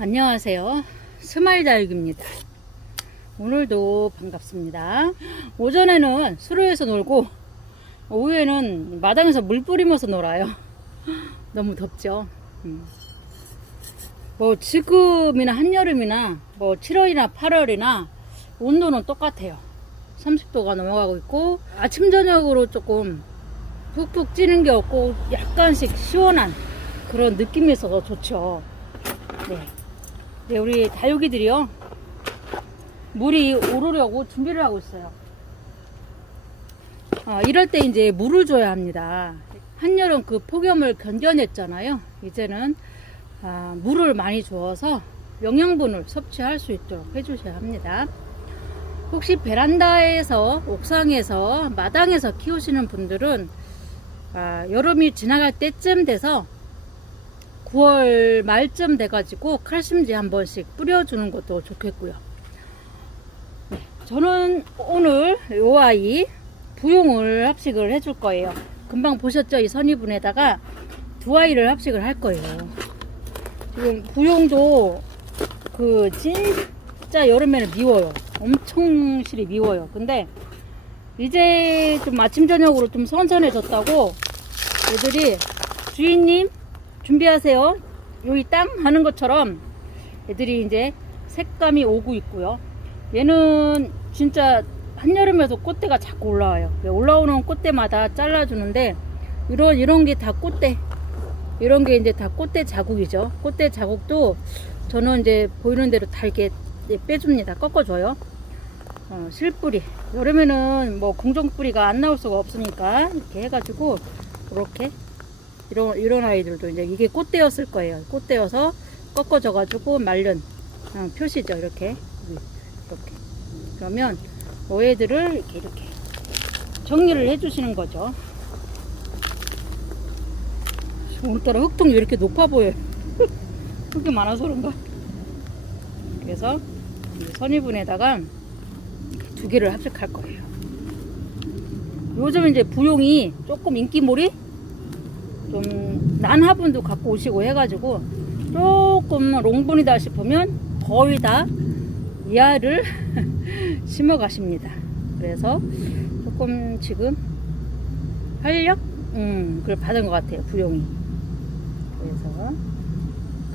안녕하세요. 스마일다육입니다. 오늘도 반갑습니다. 오전에는 수로에서 놀고 오후에는 마당에서 물 뿌리면서 놀아요. 너무 덥죠. 뭐 지금이나 한여름이나 뭐 7월이나 8월이나 온도는 똑같아요. 30도가 넘어가고 있고 아침 저녁으로 조금 푹푹 찌는 게 없고 약간씩 시원한 그런 느낌이 있어서 좋죠. 네, 우리 다육이들이요 물이 오르려고 준비를 하고 있어요. 이럴 때 이제 물을 줘야 합니다. 한여름 그 폭염을 견뎌냈잖아요. 이제는 물을 많이 주어서 영양분을 섭취할 수 있도록 해주셔야 합니다. 혹시 베란다에서 옥상에서 마당에서 키우시는 분들은 여름이 지나갈 때쯤 돼서 9월 말쯤 돼가지고 칼슘제 한 번씩 뿌려주는 것도 좋겠고요. 네, 저는 오늘 이 아이 부용을 합식을 해줄 거예요. 금방 보셨죠? 이 선이분에다가 두 아이를 합식을 할 거예요. 지금 부용도 진짜 여름에는 미워요. 엄청 실이 미워요. 근데 이제 좀 아침 저녁으로 좀 선선해졌다고 애들이 주인님 준비하세요. 여기 땅 하는 것처럼 애들이 이제 색감이 오고 있고요. 얘는 진짜 한여름에도 꽃대가 자꾸 올라와요. 올라오는 꽃대마다 잘라주는데 이런 게 다 꽃대. 이런 게 이제 다 꽃대 자국이죠. 꽃대 자국도 저는 이제 보이는 대로 다 이렇게 빼줍니다. 꺾어줘요. 실뿌리. 여름에는 뭐 공정뿌리가 안 나올 수가 없으니까 이렇게 해가지고 이렇게 이런 아이들도 이제 이게 꽃대였을 거예요. 꽃대여서 꺾어져 가지고 말른 표시죠. 이렇게 그러면 얘들을 이렇게 정리를 해주시는 거죠. 오늘따라 흙통이 왜 이렇게 높아 보여요? 흙이 많아서 그런가? 그래서 선이분에다가 두 개를 합식할 거예요. 요즘 이제 부용이 조금 인기몰이 좀 난화분도 갖고 오시고 해가지고 조금 롱분이다 싶으면 거의 다 이하를 심어 가십니다. 그래서 조금 지금 활력 그걸 받은 것 같아요. 부용이. 그래서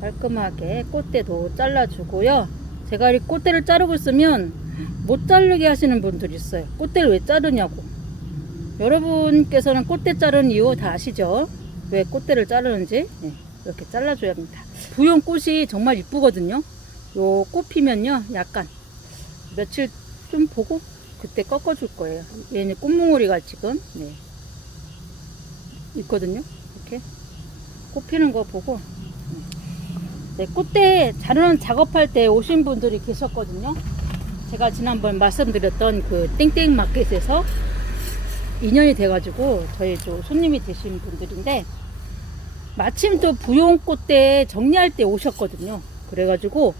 깔끔하게 꽃대도 잘라주고요. 제가 이 꽃대를 자르고 있으면 못 자르게 하시는 분들이 있어요. 꽃대를 왜 자르냐고. 여러분께서는 꽃대 자르는 이유 다 아시죠? 왜 꽃대를 자르는지. 이렇게 잘라줘야 합니다. 부용 꽃이 정말 이쁘거든요. 요 꽃 피면요 약간 며칠 좀 보고 그때 꺾어줄 거예요. 얘는 꽃몽오리가 지금 있거든요. 이렇게 꽃 피는 거 보고 꽃대 자르는 작업할 때 오신 분들이 계셨거든요. 제가 지난번 말씀드렸던 그 땡땡 마켓에서 인연이 돼가지고 저희 손님이 되신 분들인데 마침 또 부용 꽃대 정리할 때 오셨거든요. 그래가지고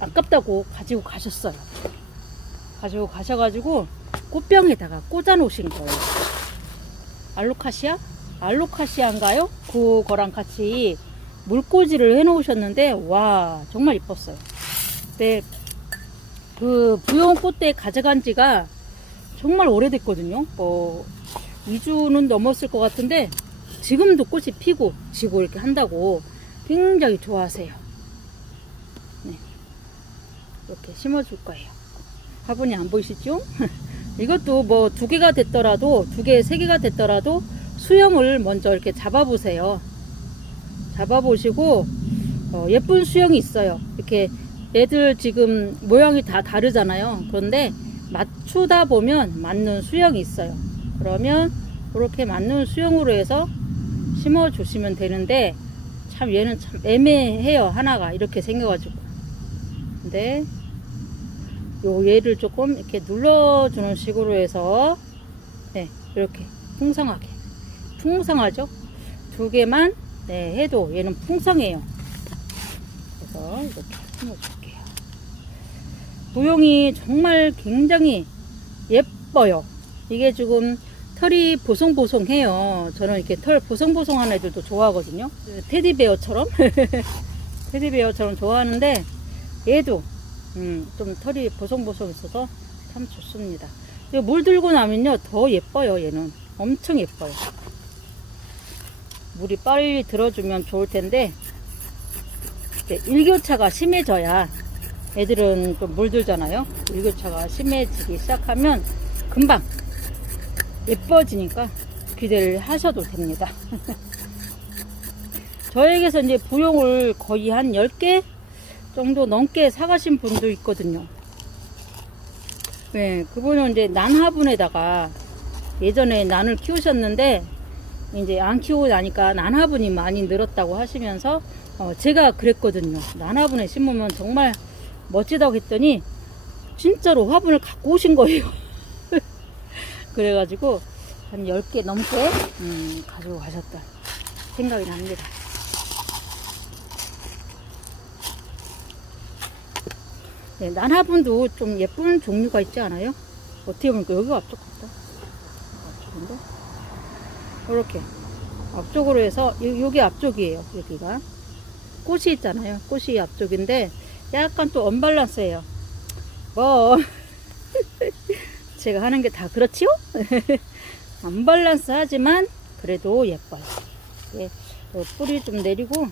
아깝다고 가지고 가셨어요. 가지고 가셔가지고 꽃병에다가 꽂아 놓으신 거예요. 알로카시아인가요? 그거랑 같이 물꽂이를 해 놓으셨는데 와 정말 이뻤어요. 근데 그 부용 꽃대 가져간 지가 정말 오래됐거든요. 2주는 넘었을 것 같은데 지금도 꽃이 피고 지고 이렇게 한다고 굉장히 좋아하세요. 이렇게 심어줄 거예요. 화분이 안 보이시죠? 이것도 뭐 2개가 됐더라도 2개, 3개가 됐더라도 수영을 먼저 이렇게 잡아보세요. 잡아보시고 예쁜 수영이 있어요. 이렇게 애들 지금 모양이 다 다르잖아요. 그런데 맞추다 보면 맞는 수영이 있어요. 그러면 이렇게 맞는 수영으로 해서 심어 주시면 되는데 참 얘는 참 애매해요. 하나가 이렇게 생겨가지고. 근데 얘를 조금 이렇게 눌러주는 식으로 해서 이렇게 풍성하죠. 2개만 해도 얘는 풍성해요. 그래서 이렇게 심어줄게요. 부용이 정말 굉장히 예뻐요. 이게 지금 털이 보송보송해요. 저는 이렇게 털 보송보송한 애들도 좋아하거든요. 테디베어처럼 테디베어처럼 좋아하는데 얘도 좀 털이 보송보송 있어서 참 좋습니다. 물 들고 나면요 더 예뻐요. 얘는 엄청 예뻐요. 물이 빨리 들어주면 좋을 텐데 일교차가 심해져야 애들은 좀 물들잖아요. 일교차가 심해지기 시작하면 금방 예뻐지니까 기대를 하셔도 됩니다. 저에게서 이제 부용을 거의 한 10개 정도 넘게 사가신 분도 있거든요. 네, 그분은 이제 난 화분에다가 예전에 난을 키우셨는데 이제 안 키우고 나니까 난 화분이 많이 늘었다고 하시면서 제가 그랬거든요. 난 화분에 심으면 정말 멋지다고 했더니 진짜로 화분을 갖고 오신 거예요. 그래가지고 한 10개 넘게 가지고 가셨다 생각이 납니다. 네, 난 화분도 좀 예쁜 종류가 있지 않아요? 어떻게 보니까 여기가 앞쪽 같다. 앞쪽인데? 이렇게 앞쪽으로 해서 여기 앞쪽이에요. 여기가 꽃이 있잖아요. 꽃이 앞쪽인데 약간 또 언밸런스예요. 뭐 제가 하는 게 다 그렇지요? 언밸런스 하지만 그래도 예뻐요. 네, 뿌리 좀 내리고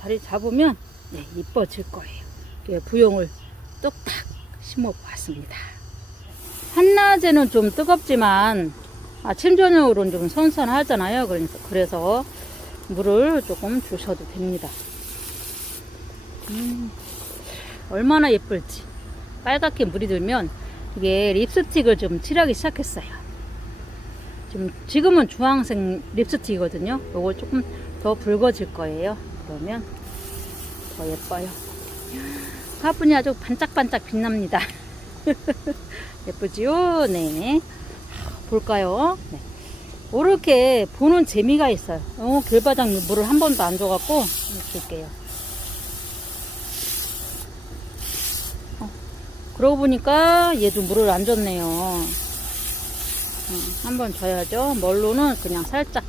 자리 잡으면 네, 이뻐질 거예요. 네, 부용을 뚝딱 심어 보았습니다. 한낮에는 좀 뜨겁지만 아침 저녁으로는 좀 선선하잖아요. 그래서 물을 조금 주셔도 됩니다. 얼마나 예쁠지. 빨갛게 물이 들면 이게 립스틱을 좀 칠하기 시작했어요. 지금은 주황색 립스틱이거든요. 이거 조금 더 붉어질 거예요. 그러면 더 예뻐요. 화분이 아주 반짝반짝 빛납니다. 예쁘지요? 네. 볼까요? 네. 이렇게 보는 재미가 있어요. 길바닥 물을 한 번도 안 줘갖고 줄게요. 그러고 보니까 얘도 물을 안 줬네요. 한번 줘야죠. 멀로는 그냥 살짝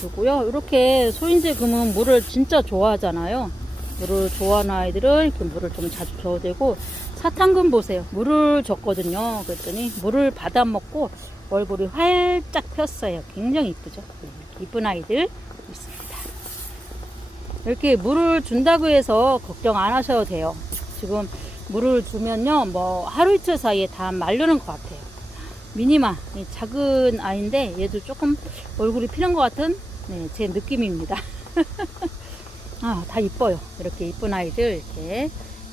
두고요. 이렇게 소인재 금은 물을 진짜 좋아하잖아요. 물을 좋아하는 아이들은 이렇게 물을 좀 자주 줘도 되고, 사탕금 보세요. 물을 줬거든요. 그랬더니 물을 받아 먹고 얼굴이 활짝 폈어요. 굉장히 이쁘죠. 이쁜 아이들 있습니다. 이렇게 물을 준다고 해서 걱정 안 하셔도 돼요. 지금 물을 주면요, 뭐 하루 이틀 사이에 다 마르는 것 같아요. 미니마, 작은 아이인데 얘도 조금 얼굴이 피는 것 같은 제 느낌입니다. 다 이뻐요. 이렇게 이쁜 아이들 이렇게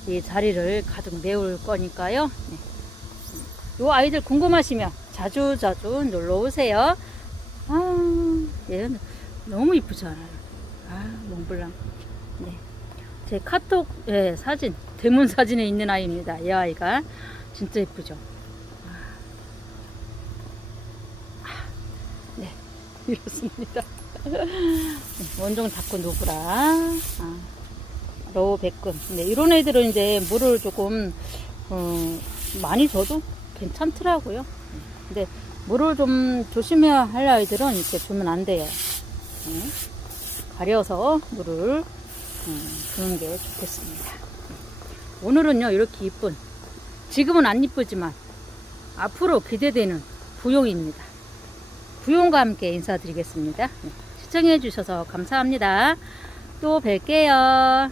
이 자리를 가득 메울 거니까요. 요 아이들 궁금하시면 자주 놀러 오세요. 얘는 너무 이쁘잖아요. 몽블랑. 네. 제 카톡 사진, 대문 사진에 있는 아이입니다. 이 아이가 진짜 이쁘죠. 네, 이렇습니다. 원종 다크 노브라, 로우 백금. 네, 이런 애들은 이제 물을 조금 많이 줘도 괜찮더라고요. 근데 물을 좀 조심해야 할 아이들은 이렇게 주면 안 돼요. 가려서 물을 주는 게 좋겠습니다. 오늘은요, 이렇게 이쁜, 지금은 안 이쁘지만 앞으로 기대되는 부용입니다. 부용과 함께 인사드리겠습니다. 시청해 주셔서 감사합니다. 또 뵐게요.